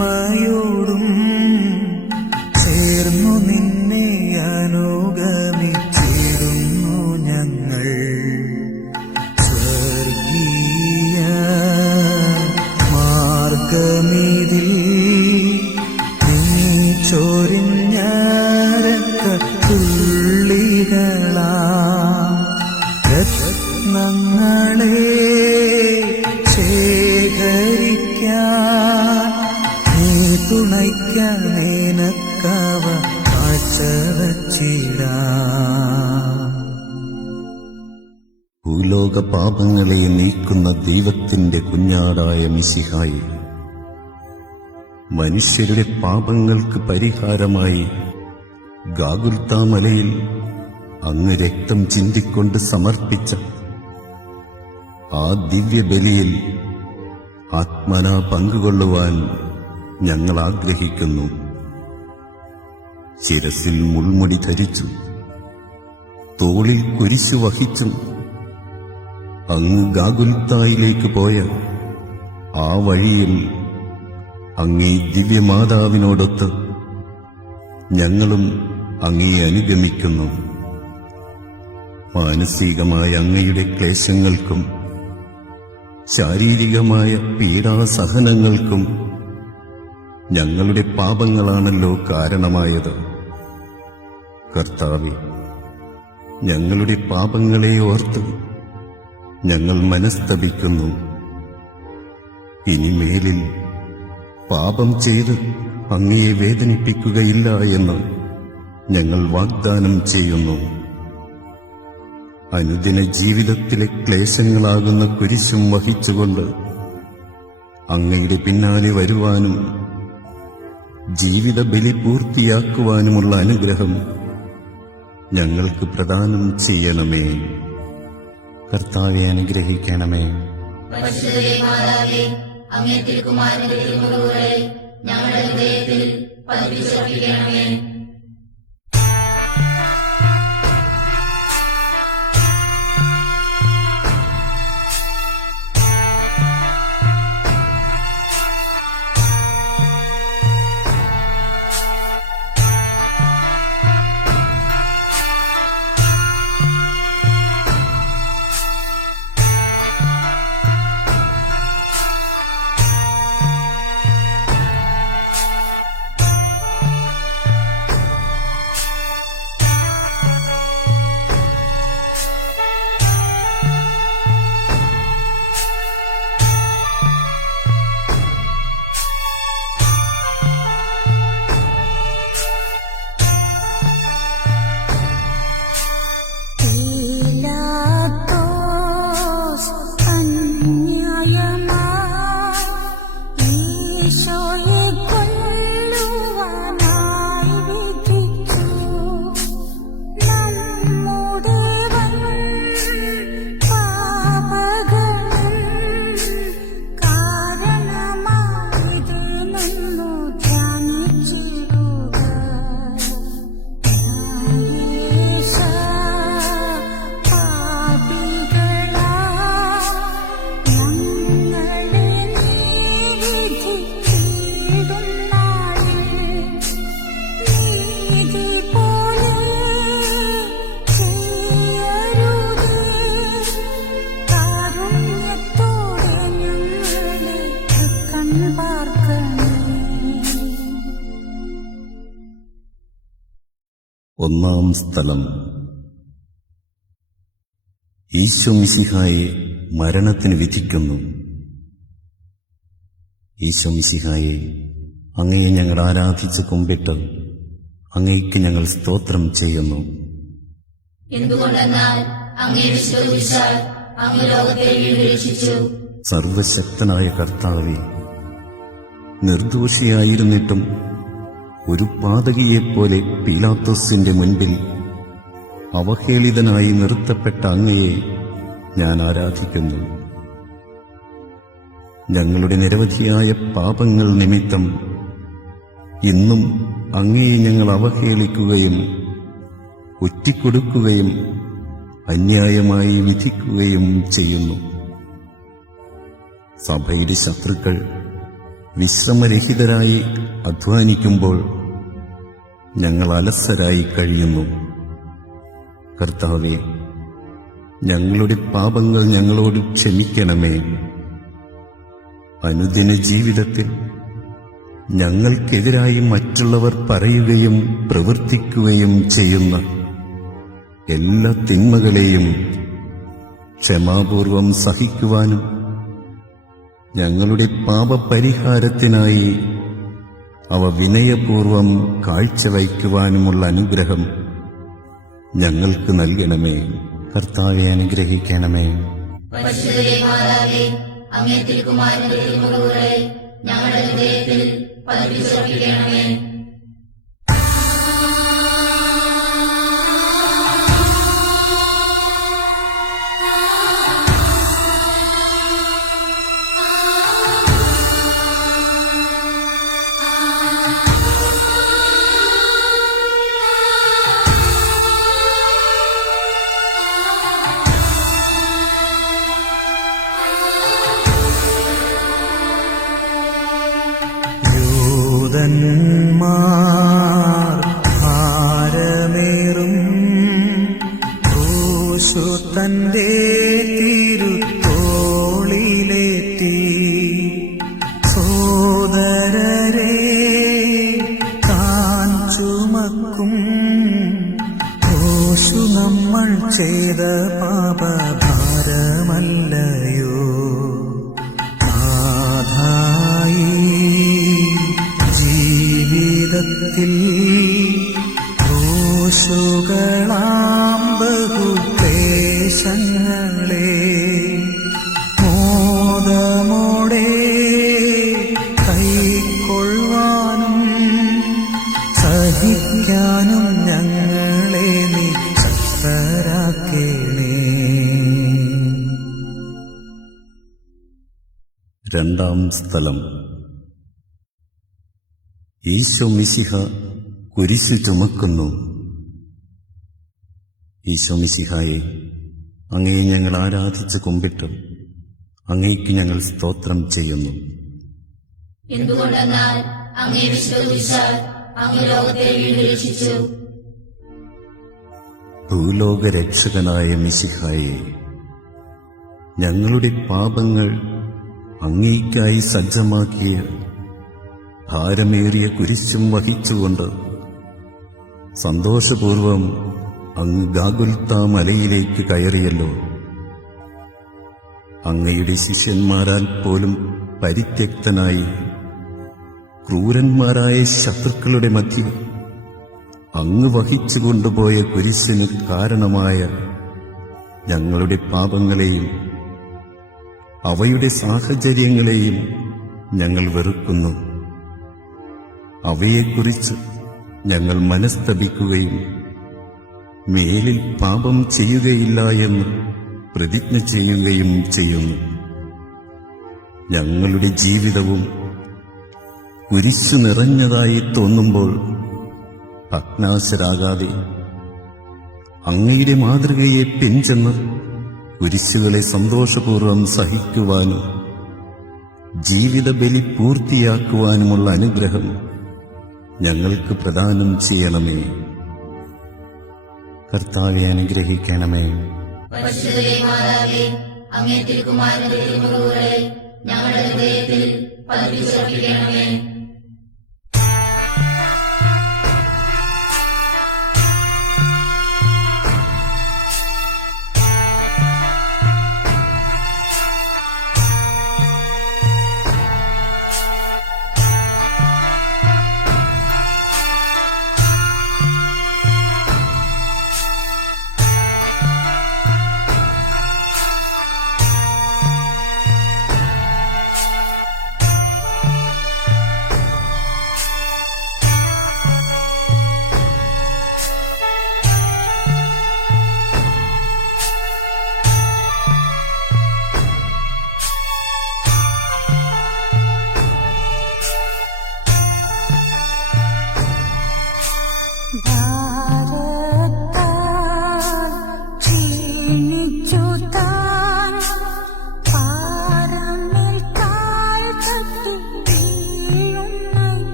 അമ്മയോടും ചേർന്നു നിന്നെ അനുഗമിച്ചിരുന്നു ഞങ്ങൾ. സ്വർഗീയ മാർഗമിതിൽ നീ ചൊരിഞ്ഞ രക്തത്തുള്ളികളാ രത്നങ്ങളെ തുണയ്ക്കാൻ നിനക്കവ കാഴ്ചവച്ചിടാം. ഭൂലോക പാപങ്ങളെ നീക്കുന്ന ദൈവത്തിന്റെ കുഞ്ഞാടായ മിശിഹായി, മനുഷ്യരുടെ പാപങ്ങൾക്ക് പരിഹാരമായി ഗാഗുൽത്താ മലയിൽ അങ്ങ് രക്തം ചിന്തിക്കൊണ്ട് സമർപ്പിച്ച ആ ദിവ്യബലിയിൽ ആത്മനാ പങ്കുകൊള്ളുവാൻ ഞങ്ങൾ ആഗ്രഹിക്കുന്നു. ശിരസിൽ മുൾമുടി ധരിച്ചും തോളിൽ കുരിശു വഹിച്ചും അങ്ങ് ഗാഗുൽത്തായിലേക്ക് പോയ ആ വഴിയിൽ അങ്ങേ ദിവ്യമാതാവിനോടൊത്ത് ഞങ്ങളും അങ്ങേ അനുഗമിക്കുന്നു. മാനസികമായ അങ്ങയുടെ ക്ലേശങ്ങൾക്കും ശാരീരികമായ പീഡാസഹനങ്ങൾക്കും ഞങ്ങളുടെ പാപങ്ങളാണല്ലോ കാരണമായത്. കർത്താവേ, ഞങ്ങളുടെ പാപങ്ങളെ ഓർത്ത് ഞങ്ങൾ മനസ്തപിക്കുന്നു. ഇനിമേലിൽ പാപം ചെയ്ത് അങ്ങയെ വേദനിപ്പിക്കുകയില്ല എന്ന് ഞങ്ങൾ വാഗ്ദാനം ചെയ്യുന്നു. അനുദിന ജീവിതത്തിലെ ക്ലേശങ്ങളാകുന്ന കുരിശും വഹിച്ചുകൊണ്ട് അങ്ങയുടെ പിന്നാലെ വരുവാനും ജീവിത ബലി പൂർത്തിയാക്കുവാനുമുള്ള അനുഗ്രഹം ഞങ്ങൾക്ക് പ്രദാനം ചെയ്യണമേ. കർത്താവെ, അനുഗ്രഹിക്കണമേ. അങ്ങേ തിരുക്കുമാരന്റെ തിരുമുറിവുകളെ ഞങ്ങളുടെ ഹൃദയത്തിൽ പതിപ്പിച്ചുറപ്പിക്കണമേ. ഒന്നാം സ്ഥലം. ഈശോ മിശിഹായെ മരണത്തിന് വിധിക്കുന്നു. ഈശോ മിശിഹായെ, അങ്ങയെ ഞങ്ങൾ ആരാധിച്ച് കുമ്പിട്ട് അങ്ങയ്ക്ക് ഞങ്ങൾ സ്തോത്രം ചെയ്യുന്നു. എന്തുകൊണ്ടെന്നാൽ അങ്ങയെ വിശ്വസിച്ചാൽ അങ്ങ് ലോകത്തെ വീണ്ടെടുത്തു. സർവശക്തനായ കർത്താവേ, നിർദോഷിയായിരുന്നിട്ടും ഒരു പാതകിയെപ്പോലെ പീലാത്തോസിന്റെ മുൻപിൽ അവഹേളിതനായി നിർത്തപ്പെട്ട അങ്ങയെ ഞാൻ ആരാധിക്കുന്നു. ഞങ്ങളുടെ നിരവധിയായ പാപങ്ങൾ നിമിത്തം ഇന്നും അങ്ങയെ ഞങ്ങൾ അവഹേളിക്കുകയും ഒറ്റിക്കൊടുക്കുകയും അന്യായമായി വിധിക്കുകയും ചെയ്യുന്നു. സഭയുടെ ശത്രുക്കൾ വിശ്രമരഹിതരായി അധ്വാനിക്കുമ്പോൾ ഞങ്ങൾ അലസരായി കഴിയുന്നു. കർത്താവേ, ഞങ്ങളുടെ പാപങ്ങൾ ഞങ്ങളോട് ക്ഷമിക്കണമേ. അനുദിന ജീവിതത്തിൽ ഞങ്ങൾക്കെതിരായി മറ്റുള്ളവർ പറയുകയും പ്രവർത്തിക്കുകയും ചെയ്യുന്ന എല്ലാ തിന്മകളെയും ക്ഷമാപൂർവം സഹിക്കുവാനും ഞങ്ങളുടെ പാപപരിഹാരത്തിനായി അവ വിനയപൂർവം കാഴ്ചവയ്ക്കുവാനുമുള്ള അനുഗ്രഹം ഞങ്ങൾക്ക് നൽകണമേ. കർത്താവെ അനുഗ്രഹിക്കണമേ. പരിശുദ്ധ മാതാവേ, അങ്ങേ തിരുക്കുമാരന്റെ തിരുമുഖങ്ങളെ ഞങ്ങളുടെ ഹൃദയത്തിൽ പതിപ്പിച്ചുറപ്പിക്കണമേ. യൂദന്മാർ ഭാരമേറും ക്രൂശു തന്റെ തിരുത്തോളിലേറ്റി സോദരരെ താൻ ചുമക്കും ക്രൂശു നമ്മൾ ചെയ്ത പാപഭാരമല്ലയോ നാഥായി ജീവിതത്തിൽ ക്രൂശുകളാം ബഹുക്ലേശങ്ങളെ മോദമോടെ കൈക്കൊള്ളുവാനും സഹിക്കാനും ഞങ്ങളെ നീ ശക്തരാക്കണേ. രണ്ടാം സ്ഥലം. ഈശോ മിശിഹ കുരിശു ചുമക്കുന്നു. ഈശോ മിശിഹായെ, അങ്ങയെ ഞങ്ങൾ ആരാധിച്ച് കുമ്പിട്ട് അങ്ങേക്ക് ഞങ്ങൾ സ്തോത്രം ചെയ്യുന്നു. എന്തുകൊണ്ടെന്നാൽ അങ്ങേ വിശ്വസിച്ചാൽ അങ്ങ് ലോകത്തെ വീണ്ടും രക്ഷിച്ചു. ഭൂലോക രക്ഷകനായ മിശിഹായെ, ഞങ്ങളുടെ പാപങ്ങൾ അങ്ങേയ്ക്കായി സജ്ജമാക്കിയ ഭാരമേറിയ കുരിശും വഹിച്ചുകൊണ്ട് സന്തോഷപൂർവം അങ്ങ് ഗാഗുൽത്താ മലയിലേക്ക് കയറിയല്ലോ. അങ്ങയുടെ ശിഷ്യന്മാരാൽ പോലും പരിത്യക്തനായി ക്രൂരന്മാരായ ശത്രുക്കളുടെ മധ്യേ അങ്ങ് വഹിച്ചു കൊണ്ടുപോയ കുരിശിന് കാരണമായ ഞങ്ങളുടെ പാപങ്ങളെയും അവയുടെ സാഹചര്യങ്ങളെയും ഞങ്ങൾ വെറുക്കുന്നു. അവയെക്കുറിച്ച് ഞങ്ങൾ മനസ്തപിക്കുകയും മേലിൽ പാപം ചെയ്യുകയില്ല എന്ന് പ്രതിജ്ഞ ചെയ്യുകയും ചെയ്യുന്നു. ഞങ്ങളുടെ ജീവിതവും കുരിശു നിറഞ്ഞതായി തോന്നുമ്പോൾ ഭഗ്നാശരാകാതെ അങ്ങയുടെ മാതൃകയെ പിൻചെന്ന് കുരിശുകളെ സന്തോഷപൂർവം സഹിക്കുവാനും ജീവിത ബലി പൂർത്തിയാക്കുവാനുമുള്ള അനുഗ്രഹം ഞങ്ങൾക്ക് പ്രദാനം ചെയ്യണമേ. കർത്താവെ അനുഗ്രഹിക്കണമേ. പരിശുദ്ധ മാതാവേ, അങ്ങേ തിരുക്കുമാരന്റെ തിരുമുഖങ്ങളെ ഞങ്ങളുടെ ഹൃദയത്തിൽ പതിപ്പിച്ചുറപ്പിക്കണമേ.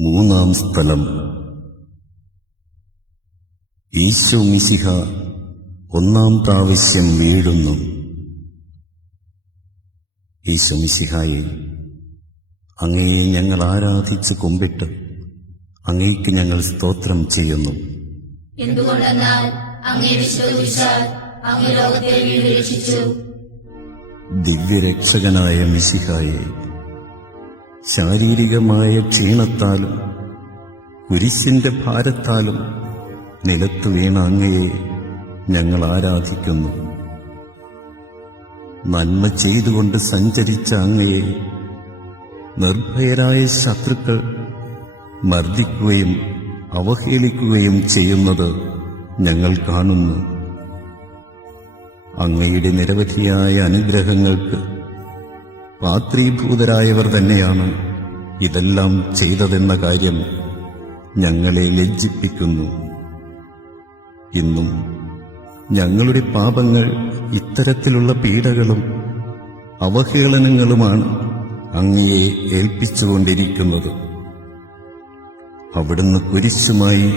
മൂന്നാം സ്ഥലം. ഈശോ മിശിഹ ഒന്നാം പ്രാവശ്യം വീഴുന്നു. ഈശോ മിശിഹായെ, അങ്ങയെ ഞങ്ങൾ ആരാധിച്ച് കുമ്പിട്ട് അങ്ങേക്ക് ഞങ്ങൾ സ്തോത്രം ചെയ്യുന്നു. എന്തുകൊണ്ടെന്നാൽ അങ്ങേ വിശ്വസിച്ചാൽ അങ്ങ് ലോകത്തെ വീണ്ടും രക്ഷിച്ചു. ദിവ്യരക്ഷകനായ മിശിഹായെ, ശാരീരികമായ ക്ഷീണത്താലും കുരിശിന്റെ ഭാരത്താലും നിലത്തു വീണ അങ്ങയെ ഞങ്ങൾ ആരാധിക്കുന്നു. നന്മ ചെയ്തുകൊണ്ട് സഞ്ചരിച്ച അങ്ങയെ നിർഭയരായ ശത്രുക്കൾ മർദ്ദിക്കുകയും അവഹേളിക്കുകയും ചെയ്യുന്നത് ഞങ്ങൾ കാണുന്നു. അങ്ങയുടെ നിരവധിയായ അനുഗ്രഹങ്ങൾക്ക് പാത്രീഭൂതരായവർ തന്നെയാണ് ഇതെല്ലാം ചെയ്തതെന്ന കാര്യം ഞങ്ങളെ ലജ്ജിപ്പിക്കുന്നു. ഇന്നും ഞങ്ങളുടെ പാപങ്ങൾ ഇത്തരത്തിലുള്ള പീഡകളും അവഹേളനങ്ങളുമാണ് അങ്ങയെ ഏൽപ്പിച്ചുകൊണ്ടിരിക്കുന്നത്. അവിടുന്ന് കുരിശുമായി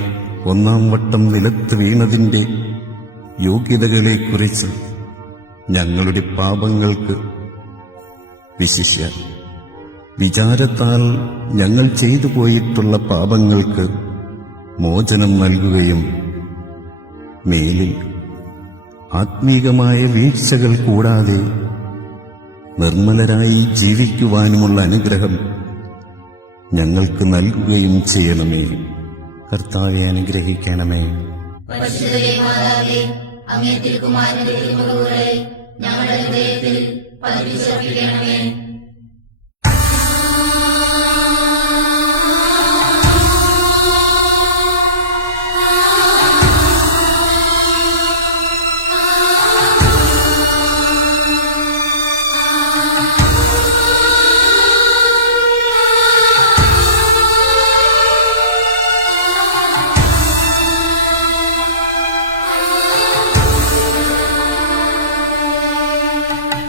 ഒന്നാം വട്ടം നിലത്ത് വീണതിന്റെ യോഗ്യതകളെക്കുറിച്ച് ഞങ്ങളുടെ പാപങ്ങൾക്ക്, വിശിഷ്യ വിചാരത്താൽ ഞങ്ങൾ ചെയ്തു പോയിട്ടുള്ള പാപങ്ങൾക്ക് മോചനം നൽകുകയും മേലിൽ ആത്മീകമായ വീഴ്ചകൾ കൂടാതെ നിർമ്മലരായി ജീവിക്കുവാനുമുള്ള അനുഗ്രഹം ഞങ്ങൾക്ക് നൽകുകയും ചെയ്യണമേ. കർത്താവെ അനുഗ്രഹിക്കണമേ. പരിശുദ്ധ മാതാവേ, അങ്ങേ തിരുക്കുമാരന്റെ തിരുമുഖങ്ങളെ ഞങ്ങളുടെ ഹൃദയത്തിൽ പതിപ്പിച്ചുറപ്പിക്കണമേ.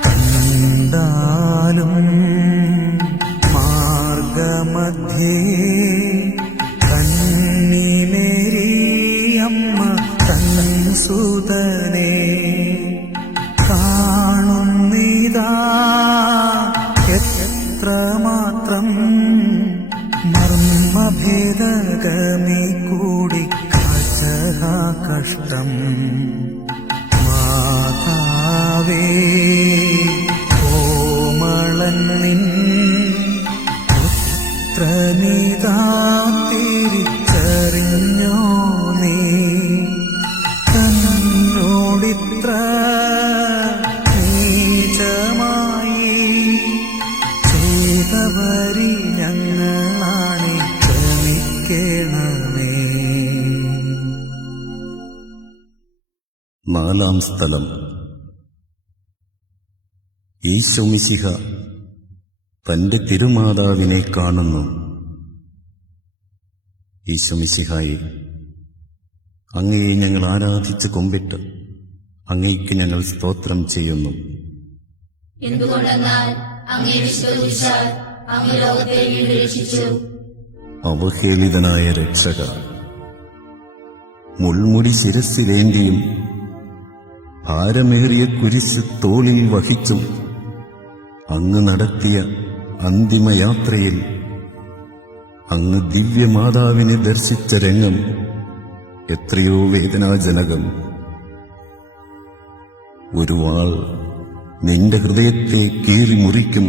കണ്ടാലും മാർഗമധ്യേ കന്നിമേരിയമ്മ തൻ സുതനെ കാണുന്നിതാ എത്രമാത്രം മർമ്മഭേദകമീ കൂടി കാഴ്ച കഷ്ടം. മാതാവേ, കോമളന്നിൻ പുത്രനിതാ തിരിച്ചറിഞ്ഞോ നീ? തന്നോടിത്ര നീചമായി ചെയ്തവരി ഞങ്ങളാണെ ക്ഷമിക്കണമേ. നാലാം സ്ഥലം. ഈശോ മിശിഹ തന്റെ തിരുമാതാവിനെ കാണുന്നു. ഈശോ മിശിഹായെ, അങ്ങയെ ഞങ്ങൾ ആരാധിച്ച് കുമ്പിട്ട് അങ്ങേക്ക് ഞങ്ങൾ സ്തോത്രം ചെയ്യുന്നു. എന്തുകൊണ്ടെന്നാൽ അങ്ങേ വിശ്വസിച്ചാൽ അങ്ങ് ലോകത്തെ വീണ്ടും രക്ഷിച്ചു. അവഹേളിതനായ രക്ഷക, മുൾമുടി ശിരസ്സിലേന്തിയും ഭാരമേറിയ കുരിശ് തോളിൽ വഹിച്ചും അങ്ങ് നടത്തിയ അന്തിമയാത്രയിൽ അങ്ങ് ദിവ്യമാതാവിനെ ദർശിച്ച രംഗം എത്രയോ വേദനാജനകം. ഒരു വാൾ നിന്റെ ഹൃദയത്തെ കീറി മുറിക്കും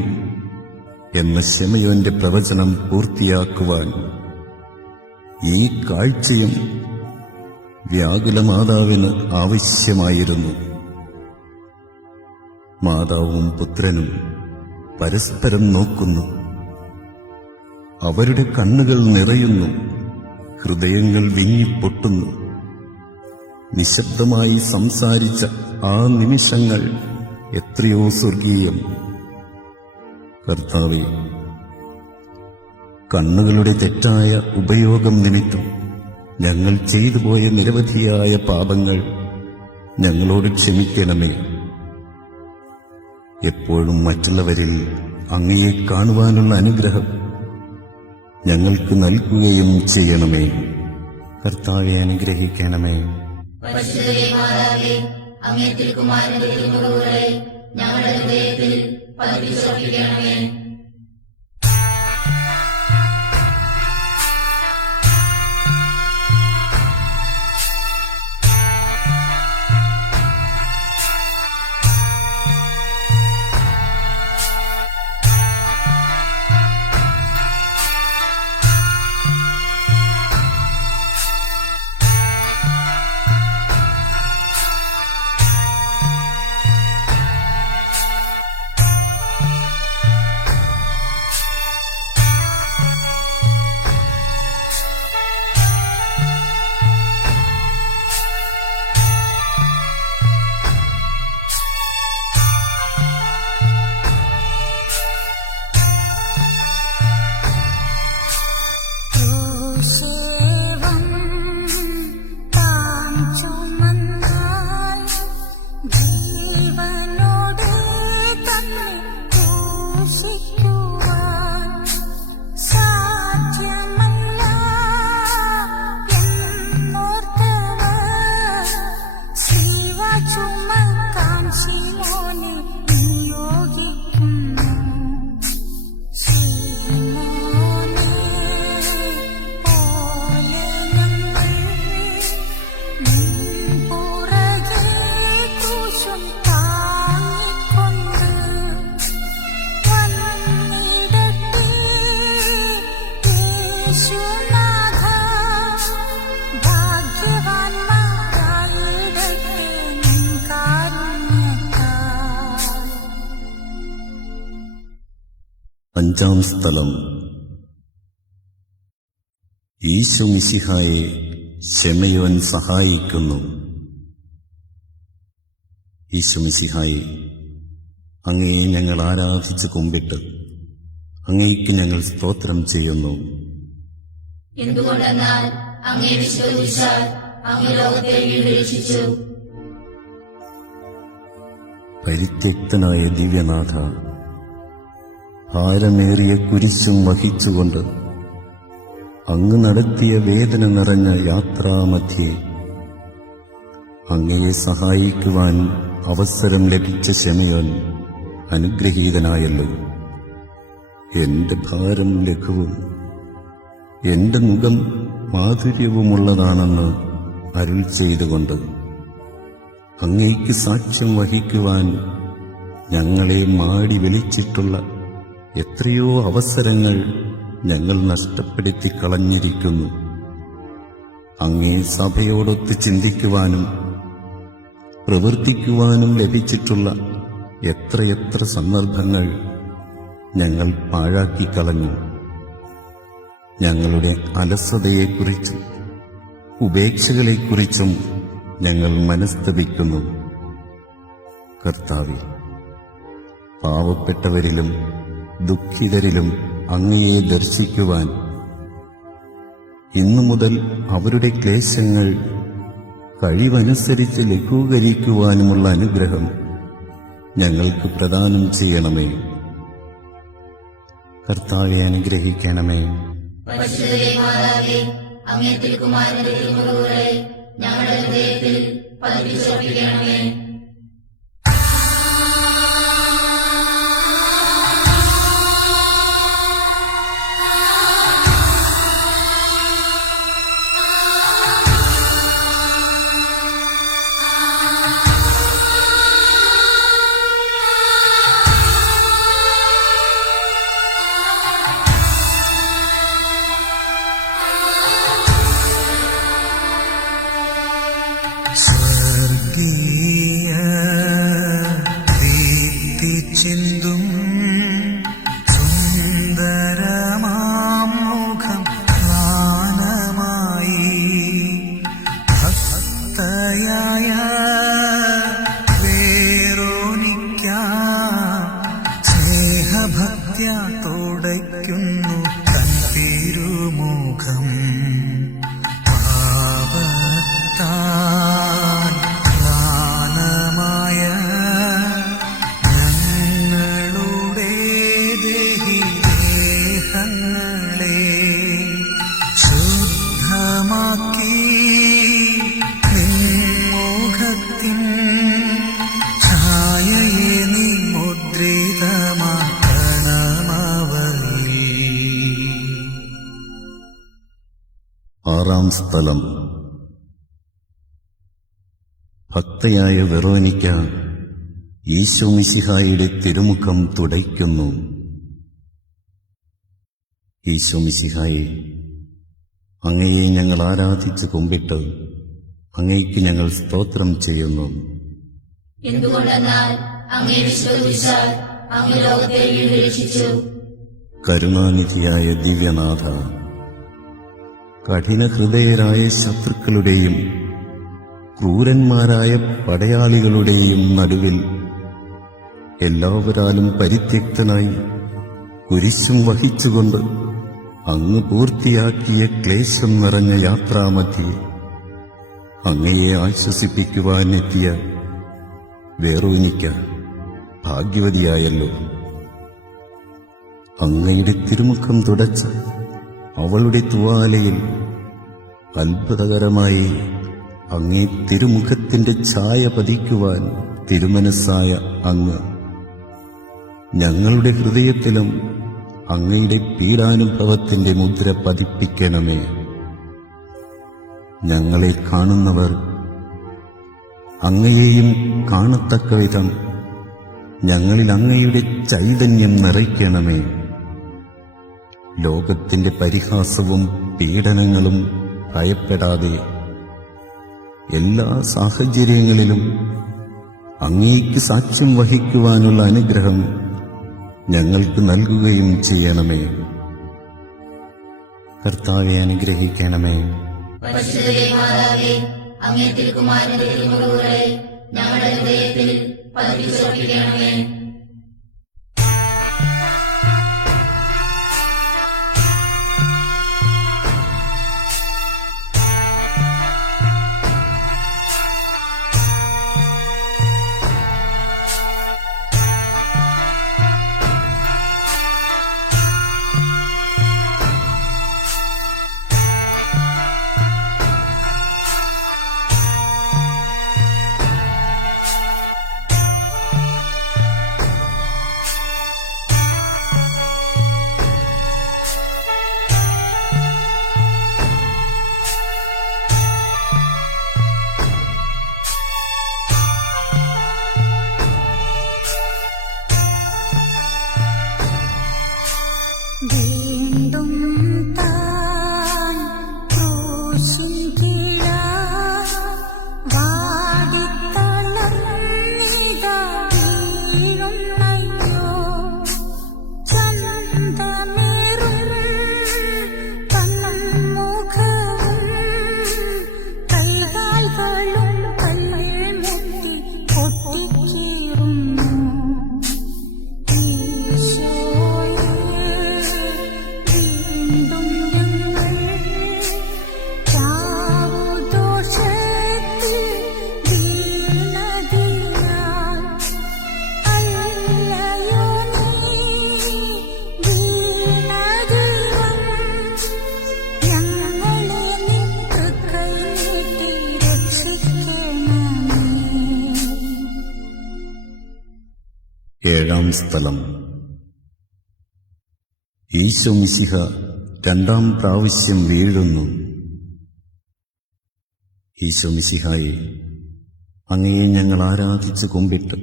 എന്ന ശമയോന്റെ പ്രവചനം പൂർത്തിയാക്കുവാൻ ഈ കാഴ്ചയും വ്യാകുലമാതാവിന് ആവശ്യമായിരുന്നു. മാതാവും പുത്രനും പരസ്പരം നോക്കുന്നു. അവരുടെ കണ്ണുകൾ നിറയുന്നു, ഹൃദയങ്ങൾ വിങ്ങിപ്പൊട്ടുന്നു. നിശബ്ദമായി സംസാരിച്ച ആ നിമിഷങ്ങൾ എത്രയോ സ്വർഗീയം. കർത്താവേ, കണ്ണുകളുടെ തെറ്റായ ഉപയോഗം നിമിത്തം ഞങ്ങൾ ചെയ്തുപോയ നിരവധിയായ പാപങ്ങൾ ഞങ്ങളോട് ക്ഷമിക്കണമേ. എപ്പോഴും മറ്റുള്ളവരിൽ അങ്ങയെ കാണുവാനുള്ള അനുഗ്രഹം ഞങ്ങൾക്ക് നൽകുകയും ചെയ്യണമേ. കർത്താവെ അനുഗ്രഹിക്കണമേ. പരിശുദ്ധയെ മാതാവേ, അങ്ങേ തിരുക്കുമാരന്റെ തിരുമുറിവുകളെ ഞങ്ങളുടെ ഹൃദയത്തിൽ പതിപ്പിച്ചുറപ്പിക്കണമേ. അഞ്ചാം സ്ഥലം. ഈശോ മിശിഹായെ ശെമയോൻ സഹായിക്കുന്നു. ഈശോ മിശിഹായെ, അങ്ങയെ ഞങ്ങൾ ആരാധിച്ച് കുമ്പിട്ട് അങ്ങേക്ക് ഞങ്ങൾ സ്തോത്രം ചെയ്യുന്നു. എന്തുകൊണ്ടെന്നാൽ അങ്ങേ വിശ്വസിച്ചാൽ അങ്ങ് ലോകത്തെ വീണ്ടെടുത്തു. പരിത്യക്തനായ ദിവ്യനാഥ, ഭാരമേറിയ കുരിശും വഹിച്ചുകൊണ്ട് അങ്ങ് നടത്തിയ വേദന നിറഞ്ഞ യാത്രാമധ്യേ അങ്ങയെ സഹായിക്കുവാൻ അവസരം ലഭിച്ച ശെമയോൻ അനുഗ്രഹീതനായല്ലോ. എന്റെ ഭാരം ലഘുവും എന്റെ മുഖം മാധുര്യവുമുള്ളതാണെന്ന് അരുൾ ചെയ്തുകൊണ്ട് അങ്ങേക്ക് സാക്ഷ്യം വഹിക്കുവാൻ ഞങ്ങളെ മാടി വിളിച്ചിട്ടുള്ള എത്രയോ അവസരങ്ങൾ ഞങ്ങൾ നഷ്ടപ്പെടുത്തി കളഞ്ഞിരിക്കുന്നു. അങ്ങേ സഭയോടൊത്ത് ചിന്തിക്കുവാനും പ്രവർത്തിക്കുവാനും ലഭിച്ചിട്ടുള്ള എത്രയെത്ര സന്ദർഭങ്ങൾ ഞങ്ങൾ പാഴാക്കിക്കളഞ്ഞു. ഞങ്ങളുടെ അലസതയെക്കുറിച്ചും ഉപേക്ഷകളെക്കുറിച്ചും ഞങ്ങൾ മനസ്തപിക്കുന്നു. കർത്താവേ, പാവപ്പെട്ടവരിലും ദുഃഖിതരിലും അങ്ങയെ ദർശിക്കുവാൻ ഇന്നു മുതൽ അവരുടെ ക്ലേശങ്ങൾ കഴിവനുസരിച്ച് ലഘൂകരിക്കുവാനുമുള്ള അനുഗ്രഹം ഞങ്ങൾക്ക് പ്രദാനം ചെയ്യണമേ. കർത്താവെ അനുഗ്രഹിക്കണമേ. പരിശുദ്ധയെ മാതാവേ, അങ്ങേ തിരുക്കുമാരന്റെ തിരുമുറിവുകളെ ഞങ്ങളുടെ ഹൃദയത്തിൽ പതിപ്പിച്ചുറപ്പിക്കണമേ. സ്വർഗീയ ആറാം സ്ഥലം. ഭക്തയായ വെറോനിക്ക ഈശോമിശിഹായുടെ തിരുമുഖം തുടയ്ക്കുന്നു. ഈശോമിശിഹായെ, അങ്ങയെ ഞങ്ങൾ ആരാധിച്ച് കുമ്പിട്ട് അങ്ങയ്ക്ക് ഞങ്ങൾ സ്തോത്രം ചെയ്യുന്നു. എന്തുകൊണ്ടെന്നാൽ അങ്ങേ വിശ്വസിച്ചാൽ അങ്ങ് ലോകത്തെ വീണ്ടെടുത്തു. കരുണാനിധിയായ ദിവ്യനാഥ, കഠിനഹൃദയരായ ശത്രുക്കളുടെയും ക്രൂരന്മാരായ പടയാളികളുടെയും നടുവിൽ എല്ലാവരാലും പരിത്യക്തനായി കുരിശും വഹിച്ചുകൊണ്ട് അങ്ങ് പൂർത്തിയാക്കിയ ക്ലേശം നിറഞ്ഞ യാത്രാമധ്യേ അങ്ങയെ ആശ്വസിപ്പിക്കുവാനെത്തിയ വെറോനിക്ക ഭാഗ്യവതിയായല്ലോ. അങ്ങയുടെ തിരുമുഖം തുടച്ച് അവളുടെ തുവാലയിൽ അത്ഭുതകരമായി അങ്ങേ തിരുമുഖത്തിന്റെ ഛായ പതിക്കുവാൻ തിരുമനസ്സായ അങ്ങ് ഞങ്ങളുടെ ഹൃദയത്തിലും അങ്ങയുടെ പീഡാനുഭവത്തിന്റെ മുദ്ര പതിപ്പിക്കണമേ. ഞങ്ങളെ കാണുന്നവർ അങ്ങയെയും കാണത്തക്ക വിധം ഞങ്ങളിൽ അങ്ങയുടെ ചൈതന്യം നിറയ്ക്കണമേ. ലോകത്തിന്റെ പരിഹാസവും പീഡനങ്ങളും ഭയപ്പെടാതെ എല്ലാ സാഹചര്യങ്ങളിലും അങ്ങേക്ക് സാക്ഷ്യം വഹിക്കുവാനുള്ള അനുഗ്രഹം ഞങ്ങൾക്ക് നൽകുകയും ചെയ്യണമേ. കർത്താവെ അനുഗ്രഹിക്കണമേ. പരിശുദ്ധ മാതാവേ, അങ്ങേ തിരുക്കുമാരന്റെ തിരുമുറിവുകളെ ഞങ്ങളുടെ ഹൃദയത്തിൽ പതിപ്പിച്ചുറപ്പിക്കണമേ. വീണ്ടും താൻ ക്രൂശിൻ കീഴായി വാടിത്തളർന്നിതാ വീഴുന്നയ്യോ. ചന്തമേറും തന്മുഖവും കൈകാലുകളും കല്ലിൽ മുട്ടി പൊട്ടിക്കീറുന്നു. ഏഴാം സ്ഥലം. ഈശോമിശിഹ രണ്ടാം പ്രാവശ്യം വീഴുന്നു. ഈശോമിശിഹായെ, അങ്ങയെ ഞങ്ങൾ ആരാധിച്ച് കുമ്പിട്ട്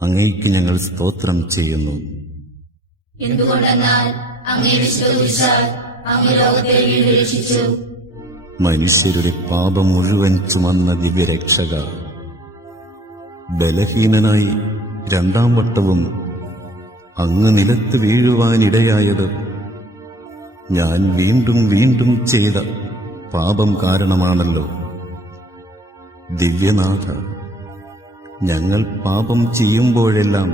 അങ്ങയ്ക്ക് ഞങ്ങൾ സ്തോത്രം ചെയ്യുന്നു. എന്തുകൊണ്ടെന്നാൽ അങ്ങേ വിശ്വസിച്ചാൽ അങ്ങ് ലോകത്തെ വീണ്ടെടുത്തു. മനുഷ്യരുടെ പാപം മുഴുവൻ ചുമന്ന ദിവ്യരക്ഷക, ബലഹീനനായി രണ്ടാം വട്ടവും അങ്ങ് നിലത്ത് വീഴുവാനിടയായത് ഞാൻ വീണ്ടും വീണ്ടും ചെയ്ത പാപം കാരണമാണല്ലോ. ദിവ്യനാഥ, ഞങ്ങൾ പാപം ചെയ്യുമ്പോഴെല്ലാം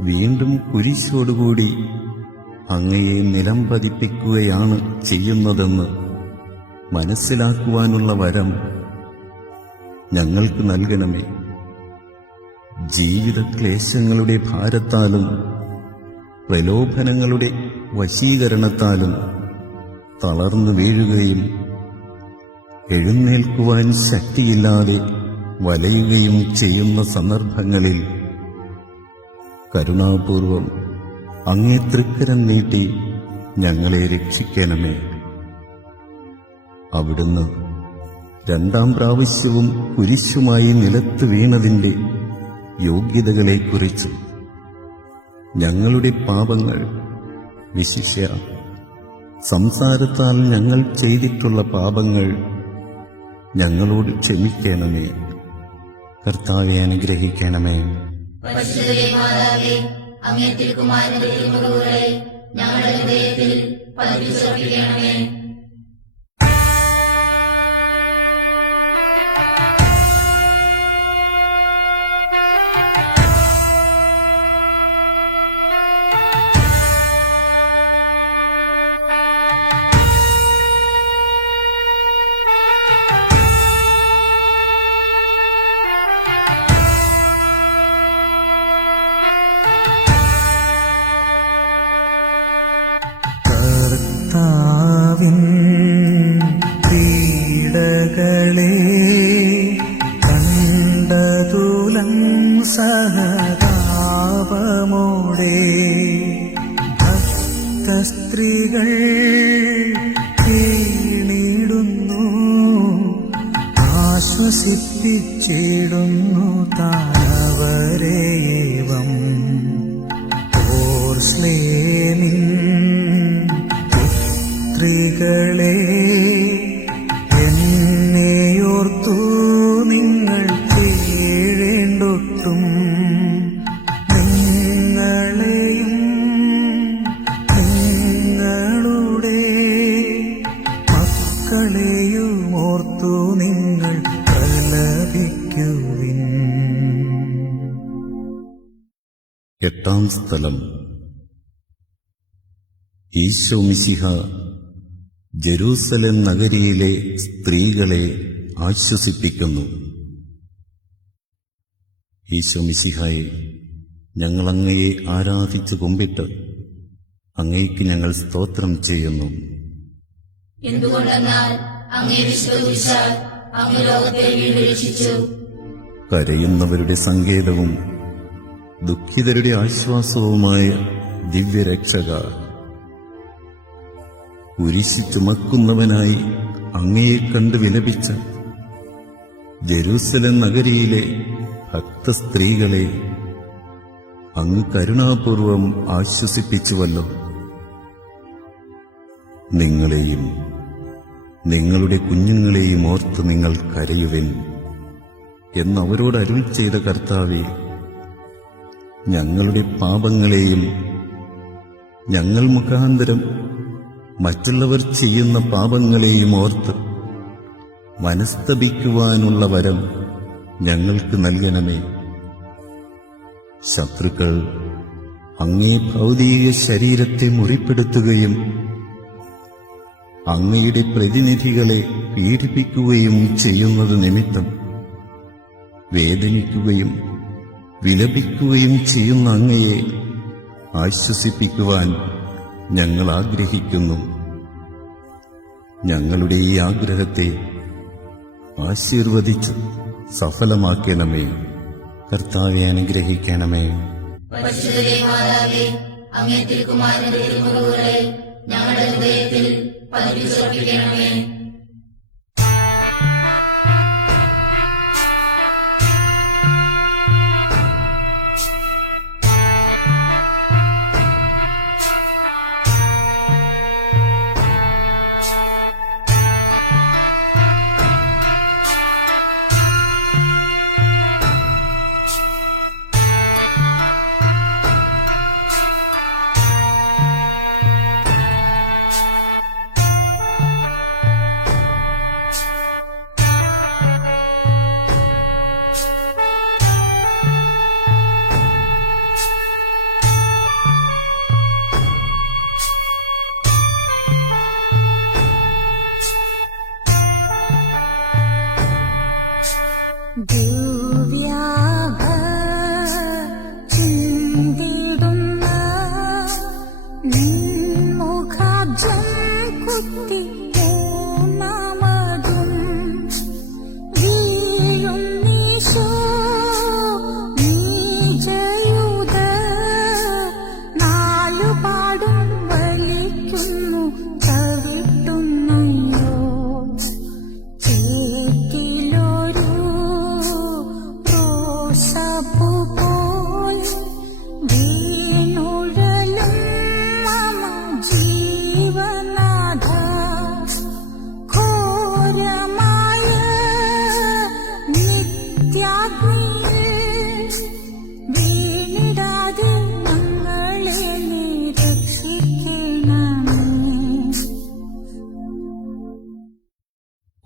വീണ്ടും കുരിശോടുകൂടി അങ്ങയെ നിലം പതിപ്പിക്കുകയാണ് ചെയ്യുന്നതെന്ന് മനസ്സിലാക്കുവാനുള്ള വരം ഞങ്ങൾക്ക് നൽകണമേ. ജീവിത ക്ലേശങ്ങളുടെ ഭാരത്താലും പ്രലോഭനങ്ങളുടെ വശീകരണത്താലും തളർന്നു വീഴുകയും എഴുന്നേൽക്കുവാൻ ശക്തിയില്ലാതെ വലയുകയും ചെയ്യുന്ന സന്ദർഭങ്ങളിൽ കരുണാപൂർവം അങ്ങേ തൃക്കരം നീട്ടി ഞങ്ങളെ രക്ഷിക്കണമേ. അവിടുന്ന് രണ്ടാം പ്രാവശ്യവും കുരിശുമായി നിലത്ത് വീണതിൻ്റെ യോഗ്യതകളെക്കുറിച്ചും ഞങ്ങളുടെ പാപങ്ങൾ, വിശിഷ്യ സംസാരത്താൽ ഞങ്ങൾ ചെയ്തിട്ടുള്ള പാപങ്ങൾ ഞങ്ങളോട് ക്ഷമിക്കണമേ. കർത്താവെ അനുഗ്രഹിക്കണമേ. പരിശുദ്ധ മാതാവേ, അങ്ങേ തിരുക്കുമാരന്റെ തിരുമുറിവുകളെ ഞങ്ങളുടെ ഹൃദയത്തിൽ പതിപ്പിച്ചുറപ്പിക്കണമേ. കർത്താവിൻ പീഡകളെ കണ്ടതുലം സഹതാപമോടെ ഭക്തസ്ത്രീകൾ കീണിടുന്നു, ആശ്വസിപ്പിച്ചിടുന്നു താനവരേവം. ഓർസ്ലേമിൻ പുത്രികളെ, എന്നെയോർത്തു നിങ്ങൾ കേഴേണ്ടൊട്ടും, നിങ്ങളെയും നിങ്ങളുടെ മക്കളെയും ഓർത്തു നിങ്ങൾ പ്രലപിക്കുവിൻ. എട്ടാം സ്ഥലം. ഈശോ മിശിഹ ജെറൂസലേം നഗരിയിലെ സ്ത്രീകളെ ആശ്വസിപ്പിക്കുന്നു. ഈശോ മിശിഹായെ, ഞങ്ങൾ അങ്ങയെ ആരാധിച്ചു കുമ്പിട്ട് അങ്ങയ്ക്ക് ഞങ്ങൾ സ്തോത്രം ചെയ്യുന്നു. എന്തുകൊണ്ടെന്നാൽ അങ്ങേ വിശ്വസിച്ചാൽ അങ്ങ് ലോകത്തെ വീണ്ടും രക്ഷിച്ചു. കരയുന്നവരുടെ സങ്കേതവും ദുഃഖിതരുടെ ആശ്വാസവുമായ ദിവ്യരക്ഷക, കുരിശ് ചുമക്കുന്നവനായി അങ്ങയെ കണ്ട് വിലപിച്ച ജെറൂസലേം നഗരിയിലെ ഭക്തസ്ത്രീകളെ അങ്ങ് കരുണാപൂർവം ആശ്വസിപ്പിച്ചുവല്ലോ. നിങ്ങളെയും നിങ്ങളുടെ കുഞ്ഞുങ്ങളെയും ഓർത്ത് നിങ്ങൾ കരയുവിൻ എന്നവരോട് അരുൾ ചെയ്ത കർത്താവേ, ഞങ്ങളുടെ പാപങ്ങളെയും ഞങ്ങൾ മുഖാന്തരം മറ്റുള്ളവർ ചെയ്യുന്ന പാപങ്ങളെയും ഓർത്ത് മനസ്തപിക്കുവാനുള്ള വരം ഞങ്ങൾക്ക് നൽകണമേ. ശത്രുക്കൾ അങ്ങേ ഭൗതിക ശരീരത്തെ മുറിപ്പെടുത്തുകയും അങ്ങയുടെ പ്രതിനിധികളെ പീഡിപ്പിക്കുകയും ചെയ്യുന്നത് നിമിത്തം വേദനിക്കുകയും വിലപിക്കുകയും ചെയ്യുന്ന അങ്ങയെ ആശ്വസിപ്പിക്കുവാൻ ഞങ്ങൾ ആഗ്രഹിക്കുന്നു. ഞങ്ങളുടെ ഈ ആഗ്രഹത്തെ ആശീർവദിച്ച് സഫലമാക്കണമേ. കർത്താവെ അനുഗ്രഹിക്കണമേ. പരിശുദ്ധ മാതാവേ, അങ്ങേ തിരുക്കുമാരന്റെ തിരുമുറിവുകളെ ഞങ്ങളുടെ ഹൃദയത്തിൽ പതിപ്പിച്ചുറപ്പിക്കണമേ. ചിന്തിടുന്ന നിൻമുഖജം കുത്തി പൂർണ്ണമതും വീഴുന്നീശോ നീജയുധ നാലുപാടും വലിക്കുന്നു തവിട്ടുന്നയ്യോ.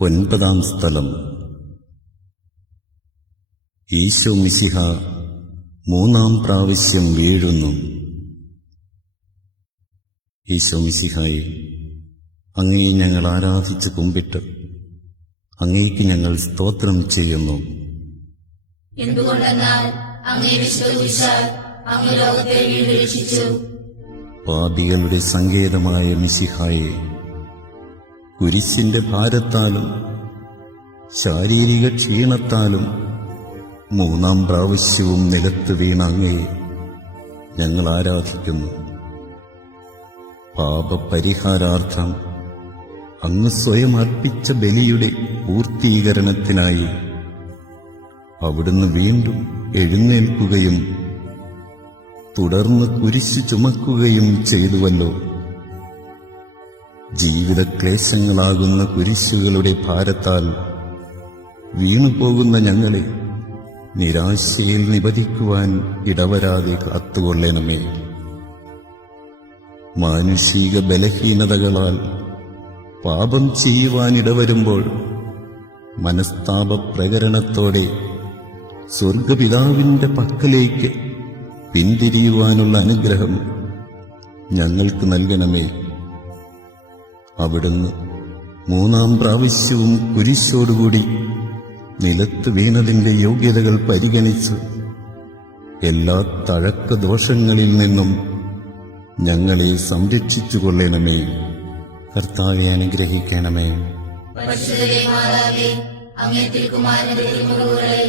ഒൻപതാം സ്ഥലം. ഈശോ മിശിഹ മൂന്നാം പ്രാവശ്യം വീഴുന്നു. ഈശോ മിശിഹായെ, അങ്ങയെ ഞങ്ങൾ ആരാധിച്ച് കുമ്പിട്ട് അങ്ങേക്ക് ഞങ്ങൾ സ്തോത്രം ചെയ്യുന്നു. എന്തുകൊണ്ടെന്നാൽ അങ്ങേ വിശ്വസിച്ചാൽ അങ്ങ് ലോകത്തെ വീണ്ടുരക്ഷിച്ചു. പാപികളുടെ സങ്കേതമായ മിശിഹായെ, കുരിശിന്റെ ഭാരത്താലും ശാരീരിക ക്ഷീണത്താലും മൂന്നാം പ്രാവശ്യവും നിലത്ത് വീണ അങ്ങയെ ഞങ്ങൾ ആരാധിക്കുന്നു. പാപപരിഹാരാർത്ഥം അങ്ങ് സ്വയം അർപ്പിച്ച ബലിയുടെ പൂർത്തീകരണത്തിനായി അവിടുന്ന് വീണ്ടും എഴുന്നേൽക്കുകയും തുടർന്ന് കുരിശു ചുമക്കുകയും ചെയ്തുവല്ലോ. ജീവിതക്ലേശങ്ങളാകുന്ന കുരിശുകളുടെ ഭാരത്താൽ വീണുപോകുന്ന ഞങ്ങളെ നിരാശയിൽ നിപതിക്കുവാൻ ഇടവരാതെ കാത്തുകൊള്ളണമേ. മാനുഷിക ബലഹീനതകളാൽ പാപം ചെയ്യുവാനിടവരുമ്പോൾ മനസ്താപപ്രകരണത്തോടെ സ്വർഗപിതാവിന്റെ പക്കലേക്ക് പിന്തിരിയുവാനുള്ള അനുഗ്രഹം ഞങ്ങൾക്ക് നൽകണമേ. അവിടുന്ന് മൂന്നാം പ്രാവശ്യവും കുരിശോടുകൂടി നിലത്ത് വീണതിന്റെ യോഗ്യതകൾ പരിഗണിച്ച് എല്ലാ തഴക്കദോഷങ്ങളിൽ നിന്നും ഞങ്ങളെ സംരക്ഷിച്ചുകൊള്ളണമേ. കർത്താവെ അനുഗ്രഹിക്കണമേ. പരിശുദ്ധ മാതാവേ, അങ്ങേ തിരുക്കുമാരന്റെ തിരുമുറിവുകളെ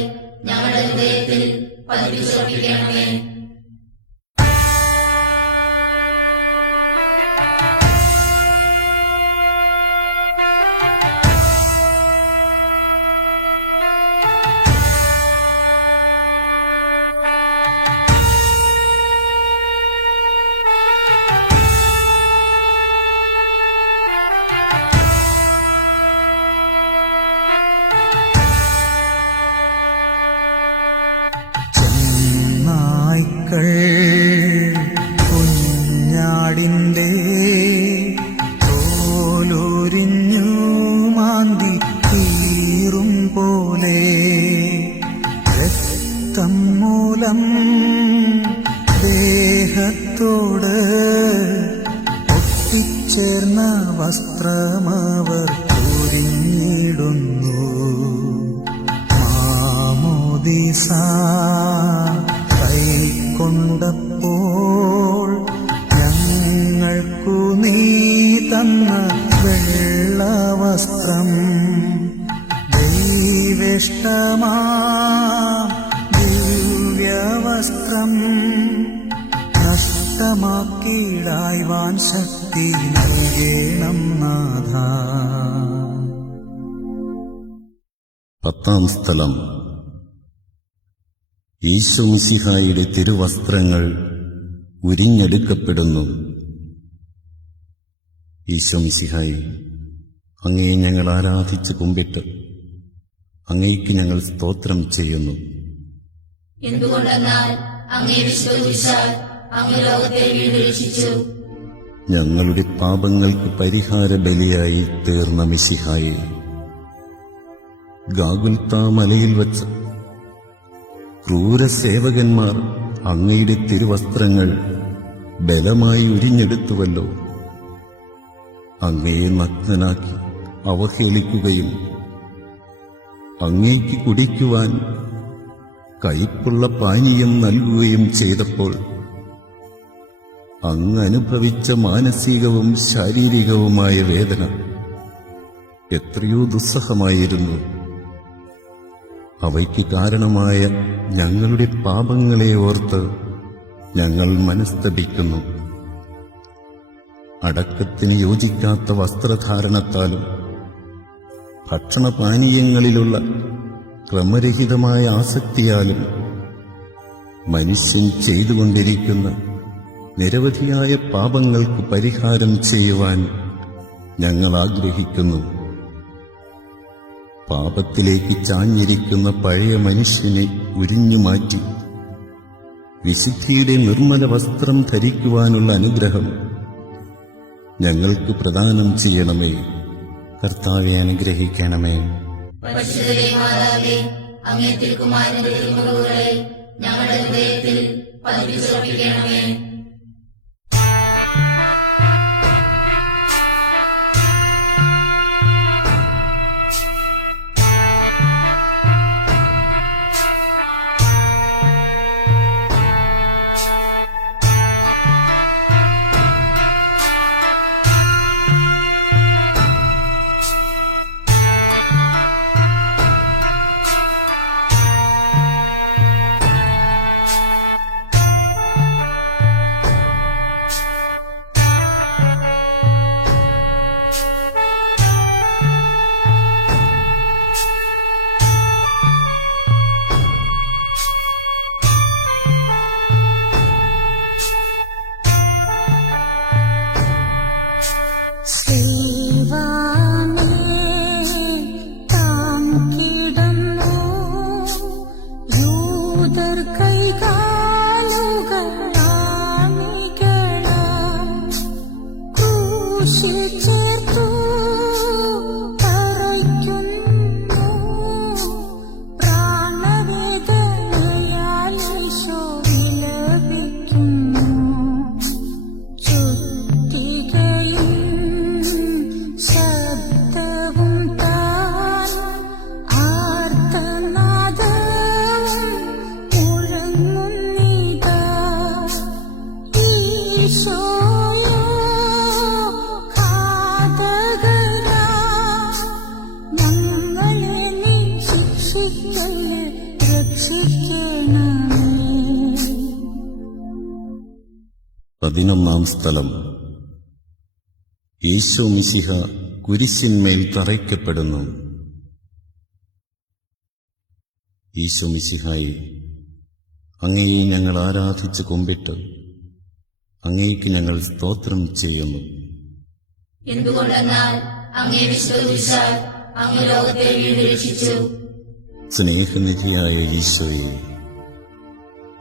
ഞങ്ങളുടെ ഹൃദയത്തിൽ പതിപ്പിച്ചുറപ്പിക്കണമേ. നായ്ക്കൾ കുഞ്ഞാടിന്റെ തോലൊരിഞ്ഞു മാന്തി കീറും പോലെ രക്തം മൂലം ദേഹത്തോട് ഒട്ടിച്ചേർന്ന വസ്ത്രമവർ ഉരിഞ്ഞിടുന്നു. മാമോദീസ കൈക്കൊണ്ടപ്പോൾ ഞങ്ങൾക്കു നീ തന്ന വെള്ളവസ്ത്രം ദൈവേഷ്ടമാ ദിവ്യവസ്ത്രം നഷ്ടമാക്കിയിടായ്വാൻ ശക്തി നൽകണം നാഥ. പത്താം സ്ഥലം. ഈശോ മിശിഹായുടെ തിരുവസ്ത്രങ്ങൾ ഉരിഞ്ഞെടുക്കപ്പെടുന്നു. ഈശോ മിശിഹായെ, അങ്ങയെ ഞങ്ങൾ ആരാധിച്ച് കുമ്പിട്ട് അങ്ങയ്ക്ക് ഞങ്ങൾ സ്തോത്രം ചെയ്യുന്നു. എന്തുകൊണ്ടെന്നാൽ അങ്ങേ വിശ്വസിച്ചാൽ അങ്ങ് ലോകത്തെ വീണ്ടുരക്ഷിച്ചു. ഞങ്ങളുടെ പാപങ്ങൾക്ക് പരിഹാര ബലിയായി തീർന്ന മിശിഹായെ, ഗാഗുൽത്താ മലയിൽ വച്ച് ക്രൂരസേവകന്മാർ അങ്ങയുടെ തിരുവസ്ത്രങ്ങൾ ബലമായി ഉരിഞ്ഞെടുത്തുവല്ലോ. അങ്ങയെ നഗ്നനാക്കി അവഹേളിക്കുകയും അങ്ങേക്ക് കുടിക്കുവാൻ കയ്പുള്ള പാനീയം നൽകുകയും ചെയ്തപ്പോൾ അങ്ങ് അനുഭവിച്ച മാനസികവും ശാരീരികവുമായ വേദന എത്രയോ ദുസ്സഹമായിരുന്നു. അവയ്ക്ക് കാരണമായ ഞങ്ങളുടെ പാപങ്ങളെ ഓർത്ത് ഞങ്ങൾ മനസ്തപിക്കുന്നു. അടക്കത്തിന് യോജിക്കാത്ത വസ്ത്രധാരണത്താലും ഭക്ഷണപാനീയങ്ങളിലുള്ള ക്രമരഹിതമായ ആസക്തിയാലും മനുഷ്യൻ ചെയ്തുകൊണ്ടിരിക്കുന്ന നിരവധിയായ പാപങ്ങൾക്ക് പരിഹാരം ചെയ്യുവാൻ ഞങ്ങൾ ആഗ്രഹിക്കുന്നു. പാപത്തിലേക്ക് ചാഞ്ഞിരിക്കുന്ന പഴയ മനുഷ്യനെ ഉരിഞ്ഞുമാറ്റി വിശുദ്ധിയുടെ നിർമ്മല വസ്ത്രം ധരിക്കുവാനുള്ള അനുഗ്രഹം ഞങ്ങൾക്ക് പ്രദാനം ചെയ്യണമേ. കർത്താവെ അനുഗ്രഹിക്കണമേ. പരിശുദ്ധ മാതാവേ, അങ്ങേ തിരുക്കുമാരന്റെ തിരുമുറിവുകളെ ഞങ്ങളുടെ ഹൃദയത്തിൽ പതിപ്പിച്ചുറപ്പിക്കണമേ. പതിനൊന്നാം സ്ഥലം. ഈശോ മിശിഹ കുരിശിന്മേൽ തറയ്ക്കപ്പെടുന്നു. ഈശോ മിശിഹായി, അങ്ങയെ ഞങ്ങൾ ആരാധിച്ച് കുമ്പിട്ട് അങ്ങേക്ക് ഞങ്ങൾ സ്തോത്രം ചെയ്യുന്നു. എന്തുകൊണ്ടെന്നാൽ അങ്ങേ വിശ്വസിച്ചാൽ അങ്ങ് ലോകത്തെ വീണ്ടും രക്ഷിച്ചു. സ്നേഹനിധിയായ ഈശോയെ,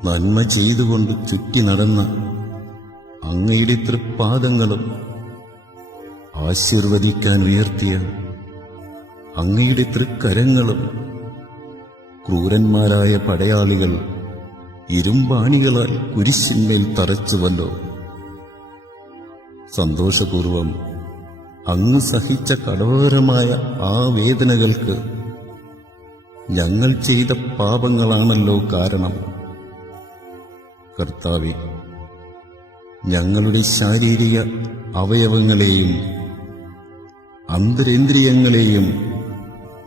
നന്മ ചെയ്തുകൊണ്ട് ചുറ്റി നടന്ന അങ്ങയുടെ തൃപ്പാദങ്ങളും ആശീർവദിക്കാൻ ഉയർത്തിയ അങ്ങയുടെ തൃക്കരങ്ങളും ക്രൂരന്മാരായ പടയാളികൾ ഇരുമ്പാണികളാൽ കുരിശിന്മേൽ തറച്ചുവല്ലോ. സന്തോഷപൂർവം അങ്ങ് സഹിച്ച കഠോരമായ ആ വേദനകൾക്ക് ഞങ്ങൾ ചെയ്ത പാപങ്ങളാണല്ലോ കാരണം. കർത്താവേ, ഞങ്ങളുടെ ശാരീരിക അവയവങ്ങളെയും അന്തരേന്ദ്രിയങ്ങളെയും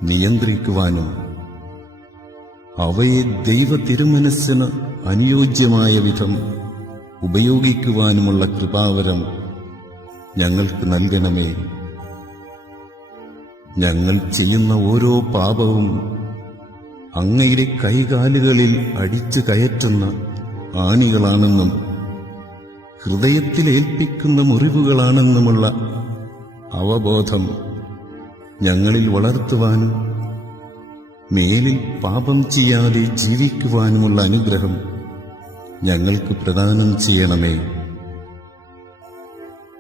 നിയന്ത്രിക്കുവാനും അവയെ ദൈവ തിരുമനസ്സിന് അനുയോജ്യമായ വിധം ഉപയോഗിക്കുവാനുമുള്ള കൃപാവരം ഞങ്ങൾക്ക് നൽകണമേ. ഞങ്ങൾ ചെയ്യുന്ന ഓരോ പാപവും അങ്ങയുടെ കൈകാലുകളിൽ അടിച്ചു കയറ്റുന്ന ആണികളാണെന്നും ഹൃദയത്തിലേൽപ്പിക്കുന്ന മുറിവുകളാണെന്നുമുള്ള അവബോധം ഞങ്ങളിൽ വളർത്തുവാനും മേലിൽ പാപം ചെയ്യാതെ ജീവിക്കുവാനുമുള്ള അനുഗ്രഹം ഞങ്ങൾക്ക് പ്രദാനം ചെയ്യണമേ.